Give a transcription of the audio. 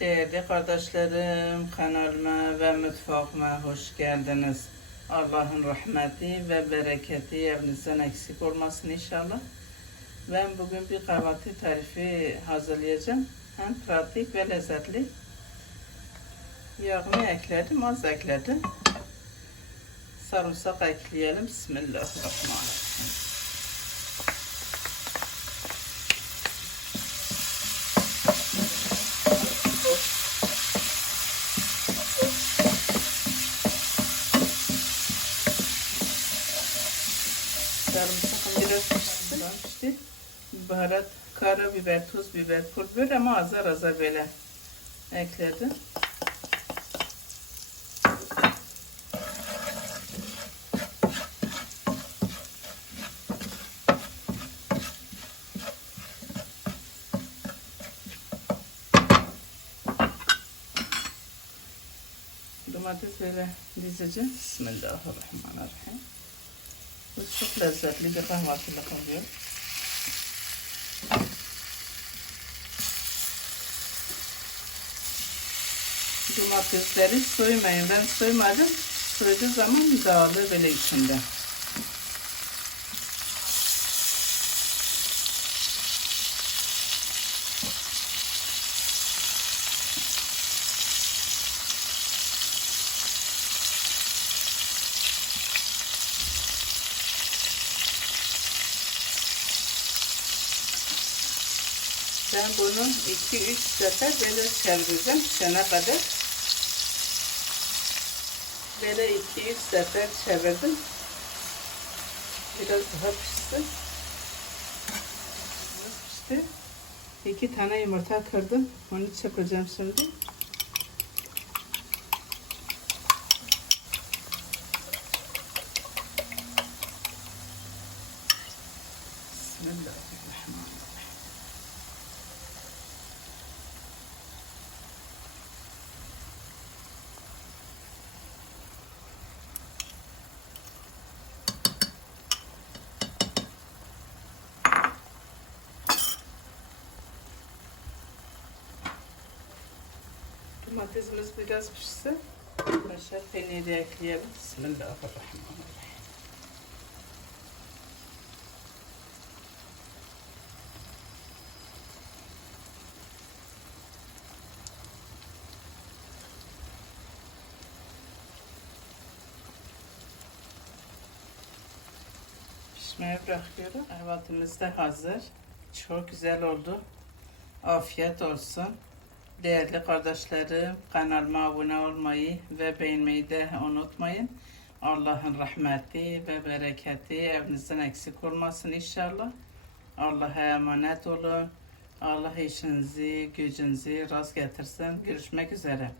Değerli kardeşlerim, kanalıma ve mutfağıma hoş geldiniz. Allah'ın rahmeti ve bereketi evinizden eksik olmasın inşallah. Ben bugün bir kahvaltı tarifi hazırlayacağım. Hem pratik ve lezzetli. Yağını ekledim, az ekledim. Sarımsak ekleyelim. Bismillahirrahmanirrahim. Sarımsakın biraz pişti. Baharat, karabiber, tuz, biber, pul biber ama azar azar böyle ekledim. Domates böyle dizeceğim. Bismillahirrahmanirrahim. Çok lezzetli bir kahvaltılık oluyor. Domatesleri soymayın. Ben soymadım. Soyduğu zaman dağılır böyle içinde. Ben bunu 2-3 sefer böyle çevireceğim pişene kadar. Böyle 2-3 sefer çevirdim. Biraz daha. Biraz pişti. İki tane yumurta kırdım. Onu çakacağım şimdi. Bismillahirrahmanirrahim. Domatesimiz biraz pişsin. Kaşar peyniri ekleyelim. Bismillahirrahmanirrahim. Pişmeye bırakıyorum. Kahvaltımız da hazır. Çok güzel oldu. Afiyet olsun. Değerli kardeşlerim, kanalıma abone olmayı ve beğenmeyi de unutmayın. Allah'ın rahmeti ve bereketi evinizden eksik olmasın inşallah. Allah'a emanet olun. Allah işinizi, gücünüzü rast getirsin. Görüşmek üzere.